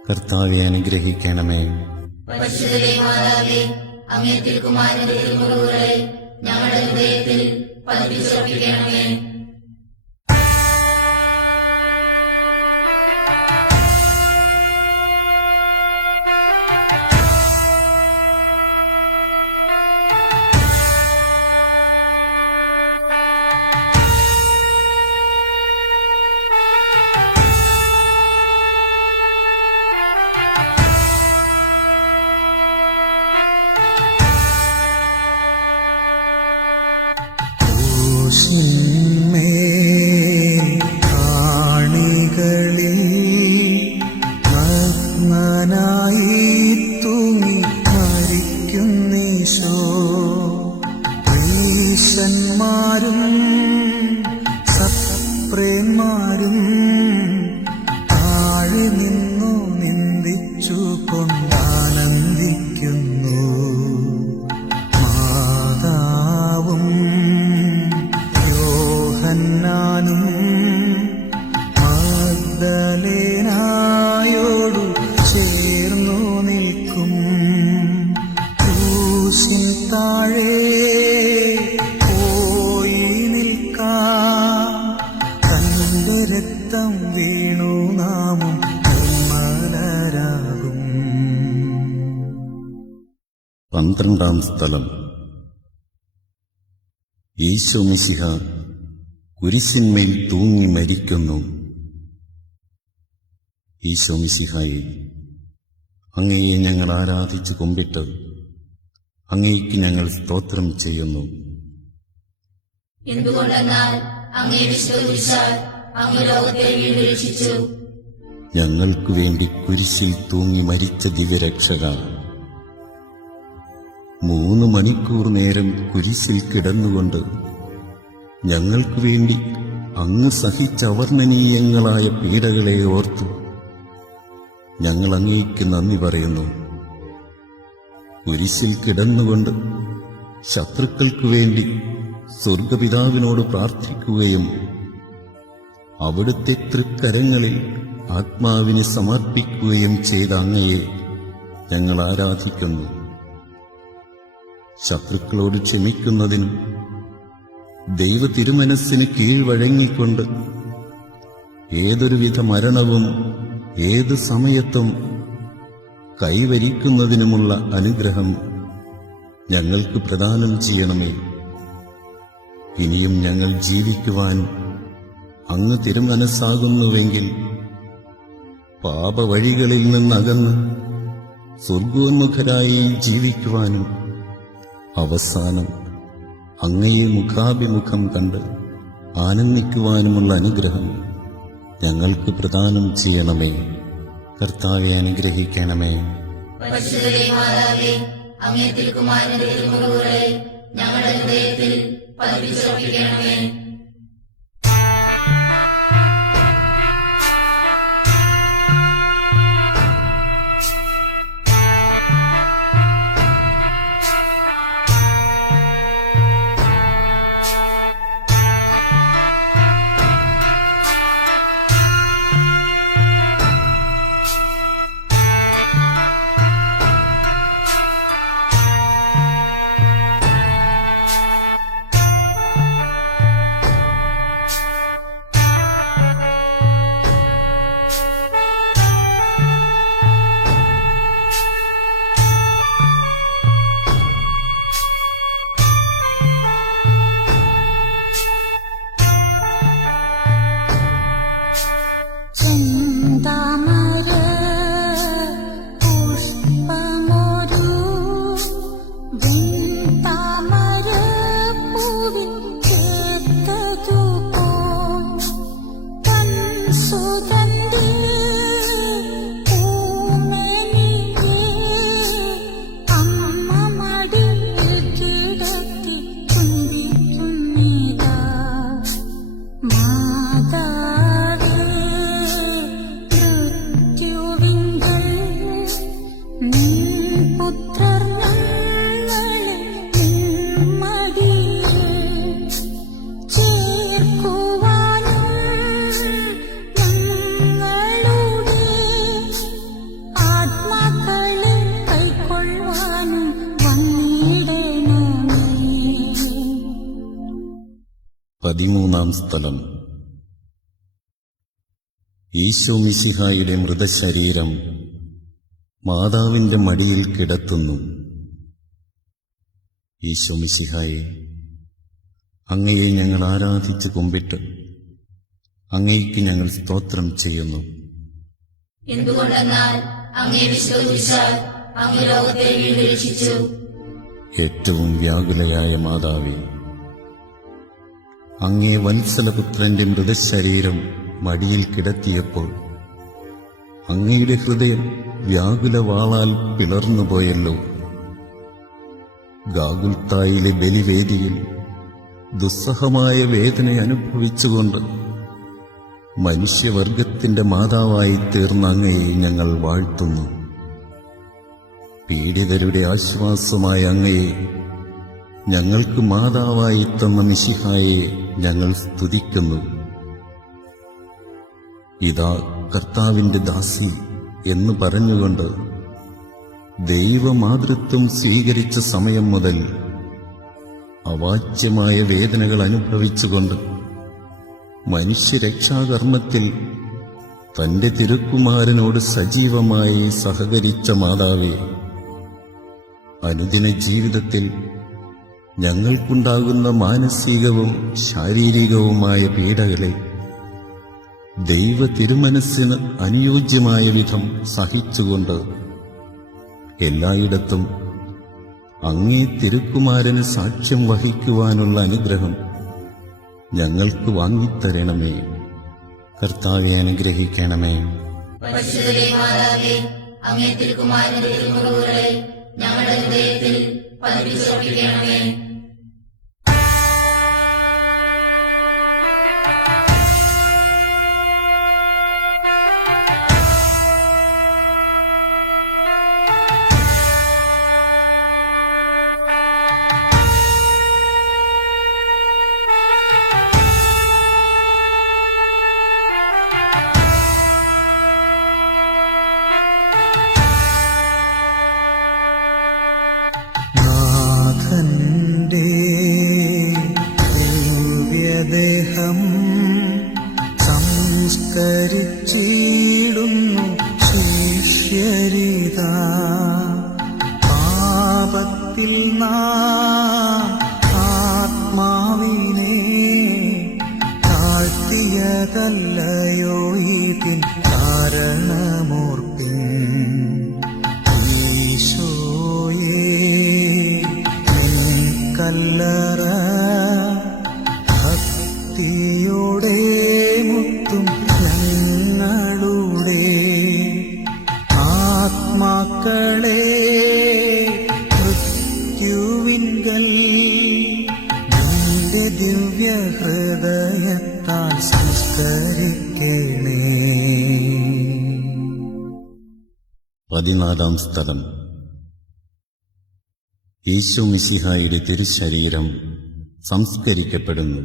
കർത്താവെ അനുഗ്രഹിക്കണമേ. പരിശുദ്ധ മാതാവേ, അങ്ങേ തിരുക്കുമാരന്റെ തിരുമുറിവുകളെ ഞങ്ങളുടെ ഹൃദയത്തിൽ പതിപ്പിച്ചുറപ്പിക്കണമേ. ക്രൂശിൻ 12-ാം സ്ഥലം. ഈശോ മിശിഹ കുരിശിന്മേൽ തൂങ്ങി മരിക്കുന്നു. ഈശോ മിശിഹായെ, അങ്ങയെ ഞങ്ങൾ ആരാധിച്ചു കുമ്പിട്ട് അങ്ങയ്ക്ക് ഞങ്ങൾ സ്തോത്രം ചെയ്യുന്നു. എന്തുകൊണ്ടെന്നാൽ അങ്ങേ വിശുദ്ധ കുരിശാൽ അങ്ങ് ലോകത്തെ വീണ്ടും രക്ഷിച്ചു. ഞങ്ങൾക്കു വേണ്ടി കുരിശിൽ തൂങ്ങി മരിച്ച ദിവ്യരക്ഷക, 3 മണിക്കൂർ നേരം കുരിശിൽ കിടന്നുകൊണ്ട് ഞങ്ങൾക്കു വേണ്ടി അങ്ങ് സഹിച്ച അവർണ്ണനീയങ്ങളായ പീഡകളെ ഓർത്തു ഞങ്ങൾ അങ്ങേക്ക് നന്ദി പറയുന്നു. കുരിശിൽ കിടന്നുകൊണ്ട് ശത്രുക്കൾക്കു വേണ്ടി സ്വർഗപിതാവിനോട് പ്രാർത്ഥിക്കുകയും അവിടുത്തെ തൃക്കരങ്ങളിൽ ആത്മാവിനെ സമർപ്പിക്കുകയും ചെയ്ത അങ്ങയെ ഞങ്ങൾ ആരാധിക്കുന്നു. ശത്രുക്കളോട് ക്ഷമിക്കുന്നതിനും ദൈവ തിരുമനസ്സിന് കീഴ്വഴങ്ങിക്കൊണ്ട് ഏതൊരുവിധ മരണവും ഏത് സമയത്തും കൈവരിക്കുന്നതിനുമുള്ള അനുഗ്രഹം ഞങ്ങൾക്ക് പ്രദാനം ചെയ്യണമേ. ഇനിയും ഞങ്ങൾ ജീവിക്കുവാൻ അങ്ങ് തിരുമനസ്സാകുന്നുവെങ്കിൽ പാപവഴികളിൽ നിന്നകന്ന് സ്വർഗോന്മുഖരായി ജീവിക്കുവാനും അവസാനം അങ്ങയെ മുഖാഭിമുഖം കണ്ട് ആനന്ദിക്കുവാനുമുള്ള അനുഗ്രഹം ഞങ്ങൾക്ക് പ്രദാനം ചെയ്യണമേ. കർത്താവെ, അനുഗ്രഹിക്കണമേ. പരിശുദ്ധ മാതാവേ, അങ്ങേ തിരുക്കുമാരന്റെ തിരുമുറിവുകളെ ഞങ്ങളുടെ ഹൃദയത്തിൽ പതിപ്പിച്ചുറപ്പിക്കണമേ. ചെന്താമര പുഷ്പമൊരു വെൺതാമര പൂവിൽ ചേർത്തതുപോൽ തൻ സുഗന്ധി പൂമേനിയെ അമ്മ മടിയിൽ കിടത്തി ചുംബിക്കുന്നിതാ. മാതാവേ, മൃത്യുവിങ്കൽ നിൻ പുത്രർ ഞങ്ങളെ നിൻ മടിയിൽ ചേർക്കുവാനും ഞങ്ങളുടെ ആത്മാക്കളെ കൈക്കൊള്ളുവാനും വന്നിടണമേ. 13-ാം സ്ഥലം. ഈശോ മിശിഹായുടെ മൃതശരീരം മാതാവിന്റെ മടിയിൽ കിടത്തുന്നു. ഈശോ മിശിഹായെ, അങ്ങയെ ഞങ്ങൾ ആരാധിച്ചു കുമ്പിട്ട് അങ്ങയ്ക്ക് ഞങ്ങൾ സ്തോത്രം ചെയ്യുന്നു. എന്തുകൊണ്ടെന്നാൽ അങ്ങേ വിശുദ്ധ കുരിശാൽ അങ്ങ് ലോകത്തെ വീണ്ടും രക്ഷിച്ചു. ഏറ്റവും വ്യാകുലയായ മാതാവേ, അങ്ങേ വത്സലപുത്രന്റെ മൃതശരീരം മടിയിൽ കിടത്തിയപ്പോൾ അങ്ങയുടെ ഹൃദയം വ്യാകുലവാളാൽ പിളർന്നുപോയല്ലോ. ഗാഗുൽത്തായിലെ ബലിവേദിയിൽ ദുസ്സഹമായ വേദന അനുഭവിച്ചുകൊണ്ട് മനുഷ്യവർഗത്തിന്റെ മാതാവായി തീർന്ന അങ്ങയെ ഞങ്ങൾ വാഴ്ത്തുന്നു. പീഡിതരുടെ ആശ്വാസമായ അങ്ങയെ, ഞങ്ങൾക്ക് മാതാവായി തന്ന മിശിഹായെ ഞങ്ങൾ സ്തുതിക്കുന്നു. ഇതാ കർത്താവിന്റെ ദാസി എന്ന് പറഞ്ഞുകൊണ്ട് ദൈവമാതൃത്വം സ്വീകരിച്ച സമയം മുതൽ അവാച്യമായ വേദനകൾ അനുഭവിച്ചുകൊണ്ട് മനുഷ്യരക്ഷാകർമ്മത്തിൽ തന്റെ തിരുക്കുമാരനോട് സജീവമായി സഹകരിച്ച മാതാവേ, അനുദിന ജീവിതത്തിൽ ഞങ്ങൾക്കുണ്ടാകുന്ന മാനസികവും ശാരീരികവുമായ പീഡകളെ ദൈവ തിരുമനസ്സിന് അനുയോജ്യമായ വിധം സഹിച്ചുകൊണ്ട് എല്ലായിടത്തും അങ്ങേ തിരുക്കുമാരന് സാക്ഷ്യം വഹിക്കുവാനുള്ള അനുഗ്രഹം ഞങ്ങൾക്ക് വാങ്ങിത്തരണമേ. കർത്താവെ അനുഗ്രഹിക്കണമേ. പരിശുദ്ധ മാതാവേ, അങ്ങേ തിരുക്കുമാരന്റെ തിരുമുറിവുകളെ ഞങ്ങളുടെ ഹൃദയത്തിൽ പതിപ്പിച്ചുറപ്പിക്കണമേ. നാഥന്റെ ദിവ്യദേഹം സംസ്കരിച്ചിടുന്നു ശിഷ്യരിതാ. പാപത്തിൽ നാം ആത്മാവിനെ താഴ്ത്തിയതല്ലയോ ഇതിൽ കാരണമോർപ്പിൻ. കല്ലറ ഭക്തിയോടെ മുത്തും ഞങ്ങളുടെ ആത്മാക്കളെ മൃത്യുവിങ്കൽ നിന്റെ ദിവ്യ ഹൃദയത്താൽ സംസ്കരിക്കണേ. 14 സ്ഥലം. യേശു മിശിഹായുടെ തിരുശരീരം സംസ്കരിക്കപ്പെടുന്നു.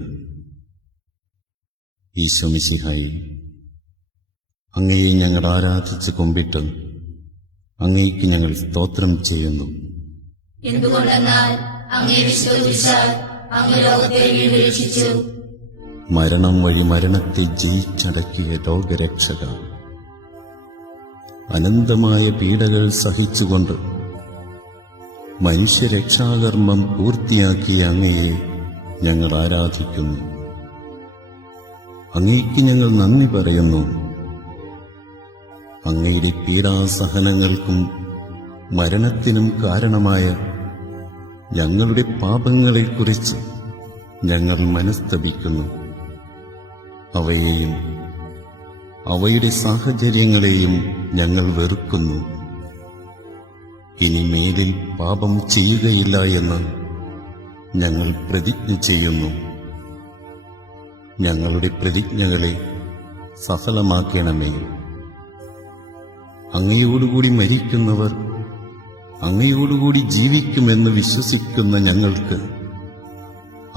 യേശു മിശിഹായി, അങ്ങയെ ഞങ്ങൾ ആരാധിച്ച് കുമ്പിട്ട് അങ്ങേക്ക് ഞങ്ങൾ സ്തോത്രം ചെയ്യുന്നു. എന്തുകൊണ്ടെന്നാൽ അങ്ങേ വിശ്വസിച്ചാൽ അങ്ങ് ലോകത്തെ വീണ്ടുരക്ഷിച്ചു. മരണം വഴി മരണത്തെ ജയിച്ചടക്കിയ ലോകരക്ഷക, അനന്തമായ പീഡകൾ സഹിച്ചുകൊണ്ട് മനുഷ്യരക്ഷാകർമ്മം പൂർത്തിയാക്കിയ അങ്ങയെ ഞങ്ങൾ ആരാധിക്കുന്നു. അങ്ങേക്ക് ഞങ്ങൾ നന്ദി പറയുന്നു. അങ്ങയുടെ പീഡാസഹനങ്ങൾക്കും മരണത്തിനും കാരണമായ ഞങ്ങളുടെ പാപങ്ങളെക്കുറിച്ച് ഞങ്ങൾ മനസ്തപിക്കുന്നു. അവയെയും അവയുടെ സാഹചര്യങ്ങളെയും ഞങ്ങൾ വെറുക്കുന്നു. ഇനി മേലിൽ പാപം ചെയ്യുകയില്ല എന്ന് ഞങ്ങൾ പ്രതിജ്ഞ ചെയ്യുന്നു. ഞങ്ങളുടെ പ്രതിജ്ഞകളെ സഫലമാക്കണമേ. അങ്ങയോടുകൂടി മരിക്കുന്നവർ അങ്ങയോടുകൂടി ജീവിക്കുമെന്ന് വിശ്വസിക്കുന്ന ഞങ്ങൾക്ക്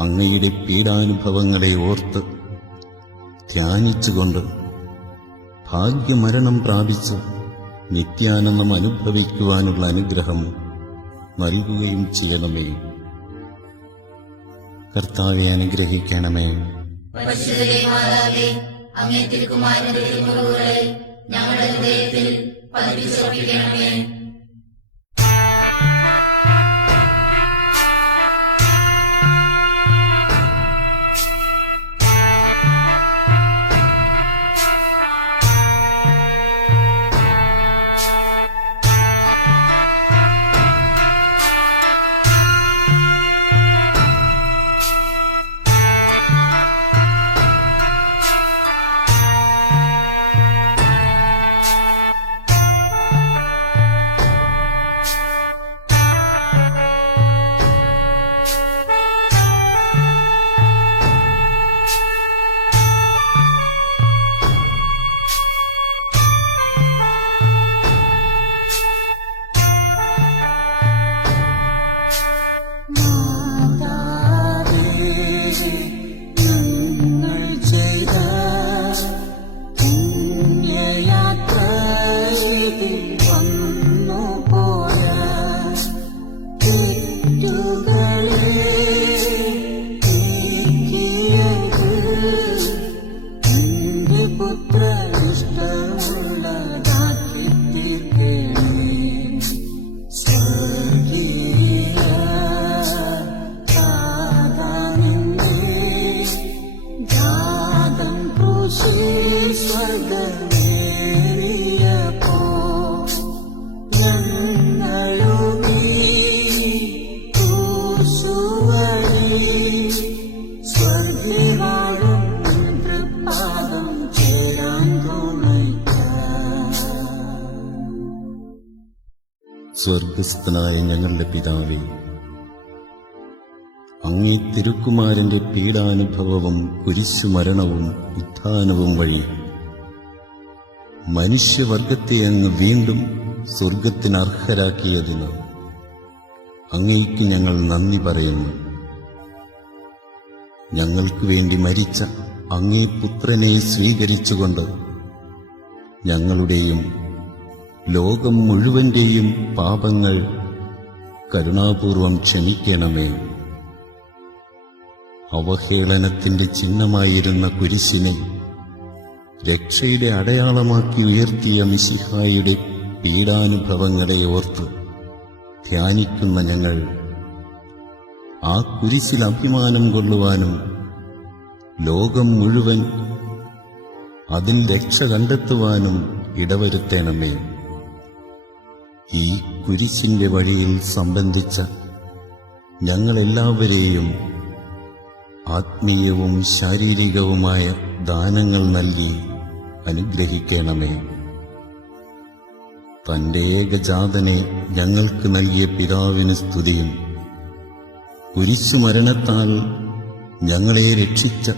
അങ്ങയുടെ പീഡാനുഭവങ്ങളെ ഓർത്ത് ധ്യാനിച്ചുകൊണ്ട് ഭാഗ്യമരണം പ്രാപിച്ച് നിത്യാനന്ദം അനുഭവിക്കുവാനുള്ള അനുഗ്രഹം നൽകുകയും ചെയ്യണമേ. കർത്താവെ അനുഗ്രഹിക്കണമേ. പരിശുദ്ധ മാതാവേ, അങ്ങേ തിരുക്കുമാരന്റെ തിരുമുറിവുകളെ ഞങ്ങളുടെ ഹൃദയത്തിൽ പതിപ്പിച്ചുറപ്പിക്കണമേ. സ്വർഗസ്ഥനായ ഞങ്ങളുടെ പിതാവേ, അങ്ങേ തിരുക്കുമാരന്റെ പീഡാനുഭവവും കുരിശുമരണവും ഉത്ഥാനവും വഴി മനുഷ്യവർഗത്തെ അങ്ങ് വീണ്ടും സ്വർഗത്തിന് അർഹരാക്കിയതിന് അങ്ങേക്ക് ഞങ്ങൾ നന്ദി പറയുന്നു. ഞങ്ങൾക്ക് വേണ്ടി മരിച്ച അങ്ങേ പുത്രനെ സ്വീകരിച്ചുകൊണ്ട് ഞങ്ങളുടെയും ലോകം മുഴുവന്റെയും പാപങ്ങൾ കരുണാപൂർവം ക്ഷമിക്കണമേ. അവഹേളനത്തിന്റെ ചിഹ്നമായിരുന്ന കുരിശിനെ രക്ഷയുടെ അടയാളമാക്കി ഉയർത്തിയ മിശിഹായുടെ പീഡാനുഭവങ്ങളെ ഓർത്ത് ധ്യാനിക്കുന്ന ഞങ്ങൾ ആ കുരിശിൽ അഭിമാനം കൊള്ളുവാനും ലോകം മുഴുവൻ അതിൽ രക്ഷ കണ്ടെത്തുവാനും ഇടവരുത്തണമേ. ഈ കുരിശിന്റെ വഴിയിൽ സംബന്ധിച്ച ഞങ്ങളെല്ലാവരെയും ആത്മീയവും ശാരീരികവുമായ ദാനങ്ങൾ നൽകി അനുഗ്രഹിക്കണമേ. തന്റെ ഏകജാതനെ ഞങ്ങൾക്ക് നൽകിയ പിതാവിന് സ്തുതിയും കുരിശുമരണത്താൽ ഞങ്ങളെ രക്ഷിച്ച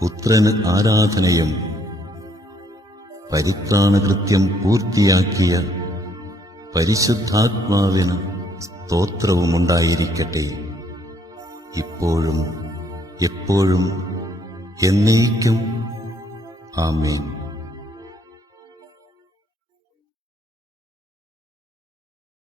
പുത്രന് ആരാധനയും പരിത്രാണകൃത്യം പൂർത്തിയാക്കിയ പരിശുദ്ധാത്മാവിന് സ്തോത്രവുമുണ്ടായിരിക്കട്ടെ, ഇപ്പോഴും എപ്പോഴും എന്നേക്കും. ആമേൻ.